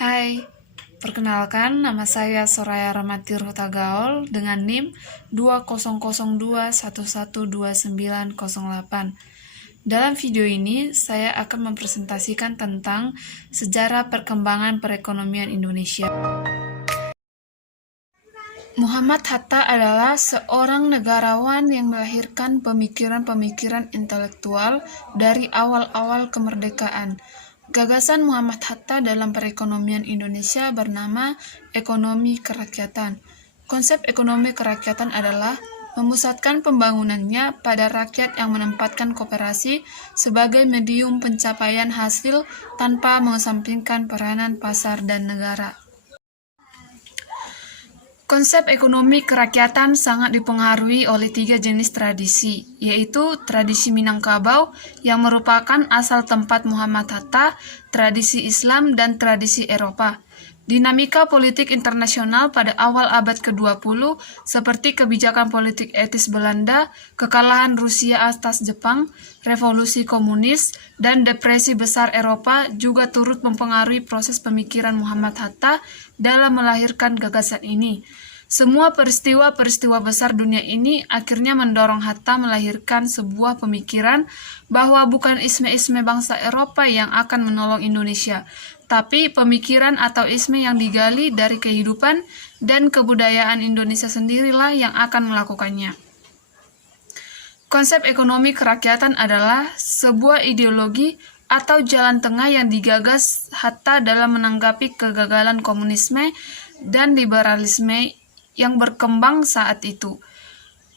Hai, perkenalkan nama saya Soraya Ramati Rutagaol dengan NIM 2002112908. Dalam video ini, saya akan mempresentasikan tentang sejarah perkembangan perekonomian Indonesia. Muhammad Hatta adalah seorang negarawan yang melahirkan pemikiran-pemikiran intelektual dari awal-awal kemerdekaan. Gagasan Muhammad Hatta dalam perekonomian Indonesia bernama ekonomi kerakyatan. Konsep ekonomi kerakyatan adalah memusatkan pembangunannya pada rakyat yang menempatkan koperasi sebagai medium pencapaian hasil tanpa mengesampingkan peranan pasar dan negara. Konsep ekonomi kerakyatan sangat dipengaruhi oleh 3 jenis tradisi, yaitu tradisi Minangkabau yang merupakan asal tempat Muhammad Hatta, tradisi Islam, dan tradisi Eropa. Dinamika politik internasional pada awal abad ke-20 seperti kebijakan politik etis Belanda, kekalahan Rusia atas Jepang, revolusi komunis, dan depresi besar Eropa juga turut mempengaruhi proses pemikiran Muhammad Hatta dalam melahirkan gagasan ini. Semua peristiwa-peristiwa besar dunia ini akhirnya mendorong Hatta melahirkan sebuah pemikiran bahwa bukan isme-isme bangsa Eropa yang akan menolong Indonesia, tapi pemikiran atau isme yang digali dari kehidupan dan kebudayaan Indonesia sendirilah yang akan melakukannya. Konsep ekonomi kerakyatan adalah sebuah ideologi atau jalan tengah yang digagas Hatta dalam menanggapi kegagalan komunisme dan liberalisme yang berkembang saat itu.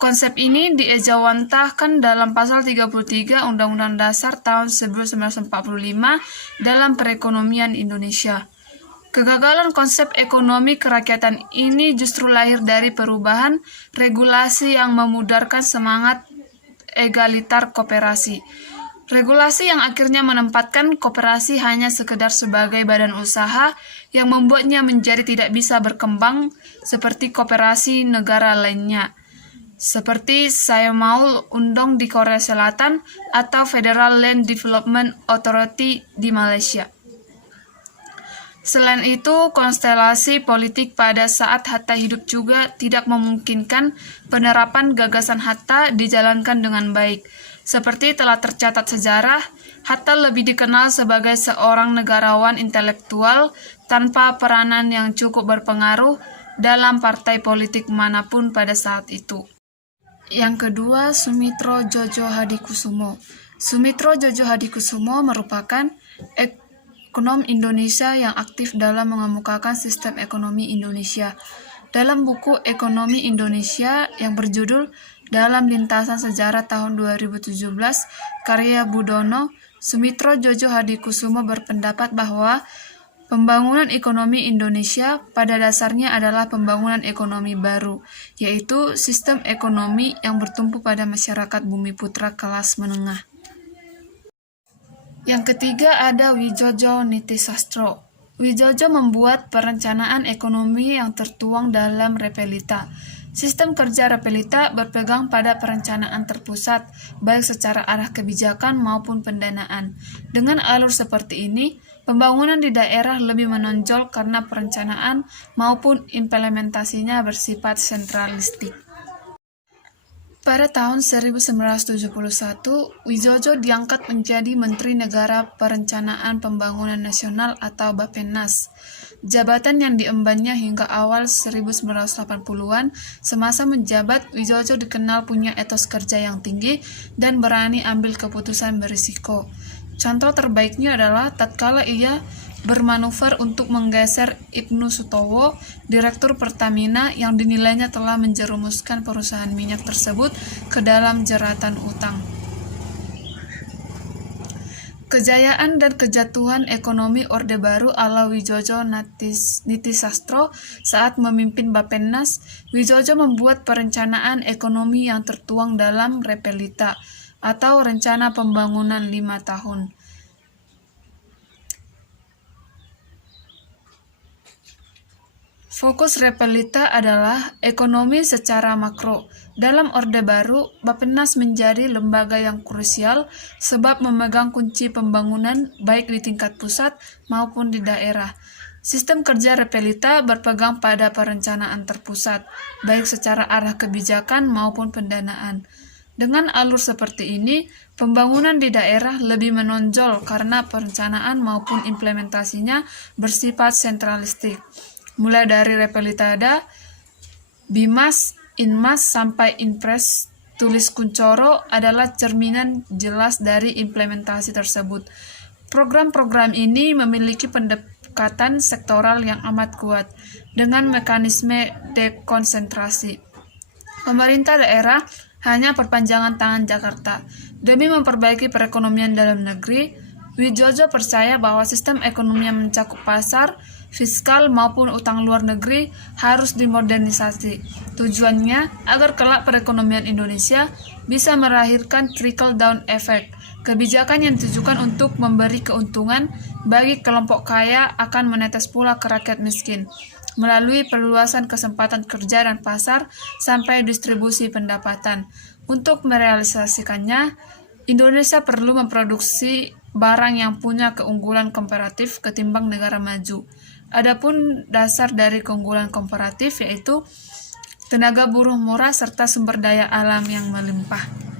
Konsep ini diejawantahkan dalam pasal 33 Undang-Undang Dasar tahun 1945 dalam perekonomian Indonesia. Kegagalan konsep ekonomi kerakyatan ini justru lahir dari perubahan regulasi yang memudarkan semangat egalitar koperasi. Regulasi yang akhirnya menempatkan koperasi hanya sekedar sebagai badan usaha yang membuatnya menjadi tidak bisa berkembang seperti koperasi negara lainnya, seperti Sayamaul Undong di Korea Selatan atau Federal Land Development Authority di Malaysia. Selain itu, konstelasi politik pada saat Hatta hidup juga tidak memungkinkan penerapan gagasan Hatta dijalankan dengan baik. Seperti telah tercatat sejarah, Hatta lebih dikenal sebagai seorang negarawan intelektual tanpa peranan yang cukup berpengaruh dalam partai politik manapun pada saat itu. Yang kedua, Sumitro Jojo Hadikusumo. Sumitro Jojo Hadikusumo merupakan ekonom Indonesia yang aktif dalam mengemukakan sistem ekonomi Indonesia. Dalam buku Ekonomi Indonesia yang berjudul Dalam Lintasan Sejarah tahun 2017, karya Budono, Sumitro Jojo Hadikusumo berpendapat bahwa pembangunan ekonomi Indonesia pada dasarnya adalah pembangunan ekonomi baru, yaitu sistem ekonomi yang bertumpu pada masyarakat bumi putra kelas menengah. Yang ketiga ada Widjojo Nitisastro. Widjojo membuat perencanaan ekonomi yang tertuang dalam Repelita. Sistem kerja Repelita berpegang pada perencanaan terpusat, baik secara arah kebijakan maupun pendanaan. Dengan alur seperti ini, pembangunan di daerah lebih menonjol karena perencanaan maupun implementasinya bersifat sentralistik. Pada tahun 1971, Widjojo diangkat menjadi Menteri Negara Perencanaan Pembangunan Nasional atau Bappenas. Jabatan yang diembannya hingga awal 1980-an, semasa menjabat, Widjojo dikenal punya etos kerja yang tinggi dan berani ambil keputusan berisiko. Contoh terbaiknya adalah tatkala ia bermanuver untuk menggeser Ibnu Sutowo, Direktur Pertamina yang dinilainya telah menjerumuskan perusahaan minyak tersebut ke dalam jeratan utang. Kejayaan dan kejatuhan ekonomi Orde Baru ala Widjojo Nitisastro saat memimpin Bappenas. Widjojo membuat perencanaan ekonomi yang tertuang dalam Repelita atau Rencana Pembangunan 5 tahun. Fokus Repelita adalah ekonomi secara makro. Dalam Orde Baru, Bappenas menjadi lembaga yang krusial sebab memegang kunci pembangunan baik di tingkat pusat maupun di daerah. Sistem kerja Repelita berpegang pada perencanaan terpusat, baik secara arah kebijakan maupun pendanaan. Dengan alur seperti ini, pembangunan di daerah lebih menonjol karena perencanaan maupun implementasinya bersifat sentralistik. Mulai dari Repelitada, Bimas, Inmas, sampai Inpres tulis Kuncoro adalah cerminan jelas dari implementasi tersebut. Program-program ini memiliki pendekatan sektoral yang amat kuat dengan mekanisme dekonsentrasi. Pemerintah daerah hanya perpanjangan tangan Jakarta. Demi memperbaiki perekonomian dalam negeri, Wijojo percaya bahwa sistem ekonomi yang mencakup pasar, fiskal maupun utang luar negeri harus dimodernisasi. Tujuannya agar kelak perekonomian Indonesia bisa melahirkan trickle-down effect. Kebijakan yang ditujukan untuk memberi keuntungan bagi kelompok kaya akan menetes pula ke rakyat miskin, melalui perluasan kesempatan kerja dan pasar sampai distribusi pendapatan. Untuk merealisasikannya, Indonesia perlu memproduksi barang yang punya keunggulan komparatif ketimbang negara maju. Adapun dasar dari keunggulan komparatif yaitu tenaga buruh murah serta sumber daya alam yang melimpah.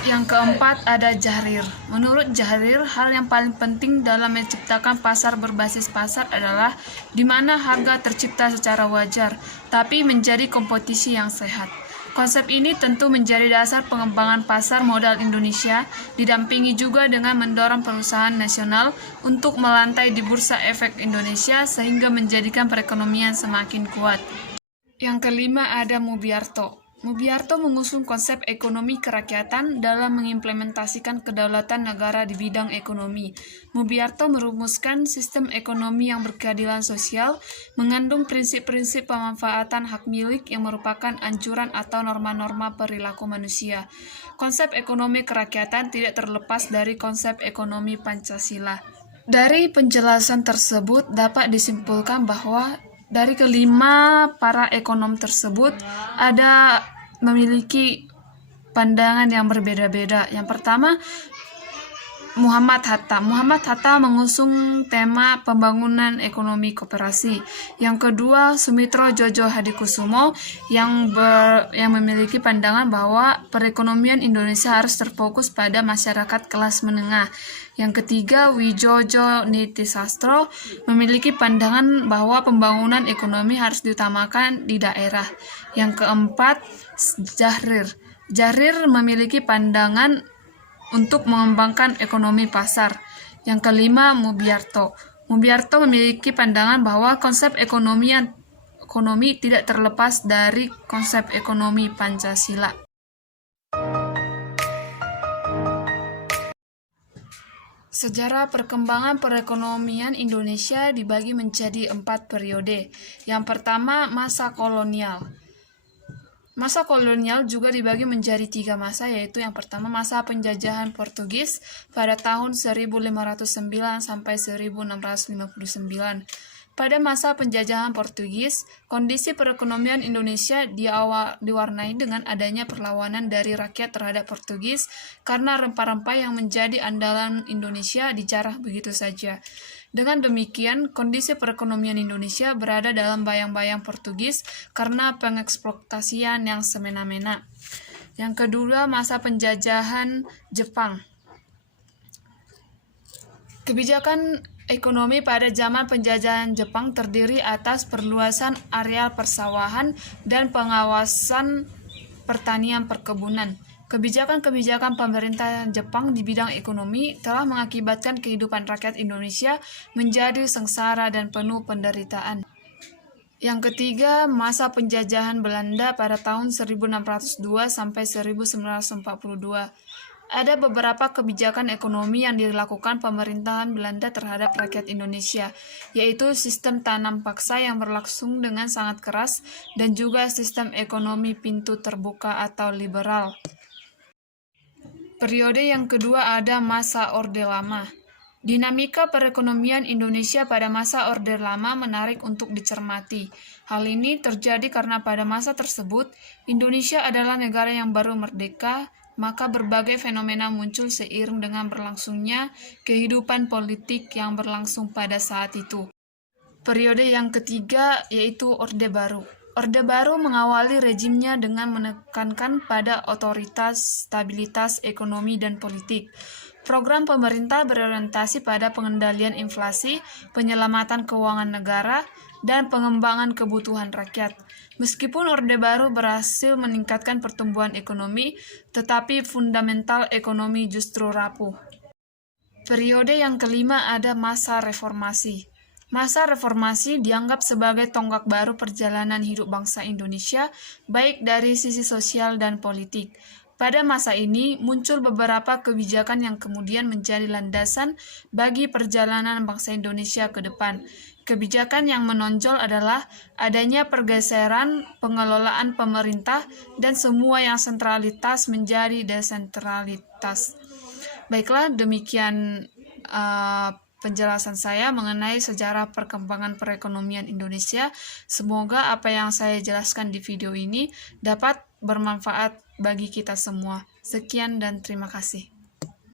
Yang keempat ada Jahrir. Menurut Jahrir, hal yang paling penting dalam menciptakan pasar berbasis pasar adalah di mana harga tercipta secara wajar, tapi menjadi kompetisi yang sehat. Konsep ini tentu menjadi dasar pengembangan pasar modal Indonesia, didampingi juga dengan mendorong perusahaan nasional untuk melantai di Bursa Efek Indonesia sehingga menjadikan perekonomian semakin kuat. Yang kelima ada Mubiarto. Mubiarto mengusung konsep ekonomi kerakyatan dalam mengimplementasikan kedaulatan negara di bidang ekonomi. Mubiarto merumuskan sistem ekonomi yang berkeadilan sosial, mengandung prinsip-prinsip pemanfaatan hak milik yang merupakan anjuran atau norma-norma perilaku manusia. Konsep ekonomi kerakyatan tidak terlepas dari konsep ekonomi Pancasila. Dari penjelasan tersebut dapat disimpulkan bahwa dari kelima para ekonom tersebut ada memiliki pandangan yang berbeda-beda. Yang pertama, Muhammad Hatta. Muhammad Hatta mengusung tema pembangunan ekonomi koperasi. Yang kedua, Sumitro Jojo Hadikusumo yang memiliki pandangan bahwa perekonomian Indonesia harus terfokus pada masyarakat kelas menengah. Yang ketiga, Wijojo Nitisastro memiliki pandangan bahwa pembangunan ekonomi harus diutamakan di daerah. Yang keempat, Jahrir. Jahrir memiliki pandangan untuk mengembangkan ekonomi pasar. Yang kelima, Mubiarto. Mubiarto memiliki pandangan bahwa konsep ekonomi tidak terlepas dari konsep ekonomi Pancasila. Sejarah perkembangan perekonomian Indonesia dibagi menjadi 4 periode. Yang pertama, masa kolonial. Masa kolonial juga dibagi menjadi 3 masa, yaitu yang pertama masa penjajahan Portugis pada tahun 1509 sampai 1659. Pada masa penjajahan Portugis, kondisi perekonomian Indonesia diwarnai dengan adanya perlawanan dari rakyat terhadap Portugis karena rempah-rempah yang menjadi andalan Indonesia dijarah begitu saja. Dengan demikian, kondisi perekonomian Indonesia berada dalam bayang-bayang Portugis karena pengeksploitasian yang semena-mena. Yang kedua, masa penjajahan Jepang. Kebijakan ekonomi pada zaman penjajahan Jepang terdiri atas perluasan areal persawahan dan pengawasan pertanian perkebunan. Kebijakan-kebijakan pemerintahan Jepang di bidang ekonomi telah mengakibatkan kehidupan rakyat Indonesia menjadi sengsara dan penuh penderitaan. Yang ketiga, masa penjajahan Belanda pada tahun 1602 sampai 1942. Ada beberapa kebijakan ekonomi yang dilakukan pemerintahan Belanda terhadap rakyat Indonesia, yaitu sistem tanam paksa yang berlangsung dengan sangat keras dan juga sistem ekonomi pintu terbuka atau liberal. Periode yang kedua ada masa Orde Lama. Dinamika perekonomian Indonesia pada masa Orde Lama menarik untuk dicermati. Hal ini terjadi karena pada masa tersebut, Indonesia adalah negara yang baru merdeka, maka berbagai fenomena muncul seiring dengan berlangsungnya kehidupan politik yang berlangsung pada saat itu. Periode yang ketiga yaitu Orde Baru. Orde Baru mengawali rejimnya dengan menekankan pada otoritas, stabilitas ekonomi dan politik. Program pemerintah berorientasi pada pengendalian inflasi, penyelamatan keuangan negara, dan pengembangan kebutuhan rakyat. Meskipun Orde Baru berhasil meningkatkan pertumbuhan ekonomi, tetapi fundamental ekonomi justru rapuh. Periode yang kelima ada masa reformasi. Masa reformasi dianggap sebagai tonggak baru perjalanan hidup bangsa Indonesia, baik dari sisi sosial dan politik. Pada masa ini, muncul beberapa kebijakan yang kemudian menjadi landasan bagi perjalanan bangsa Indonesia ke depan. Kebijakan yang menonjol adalah adanya pergeseran pengelolaan pemerintah dan semua yang sentralitas menjadi desentralitas. Baiklah, demikian penjelasan saya mengenai sejarah perkembangan perekonomian Indonesia. Semoga apa yang saya jelaskan di video ini dapat bermanfaat bagi kita semua. Sekian dan terima kasih.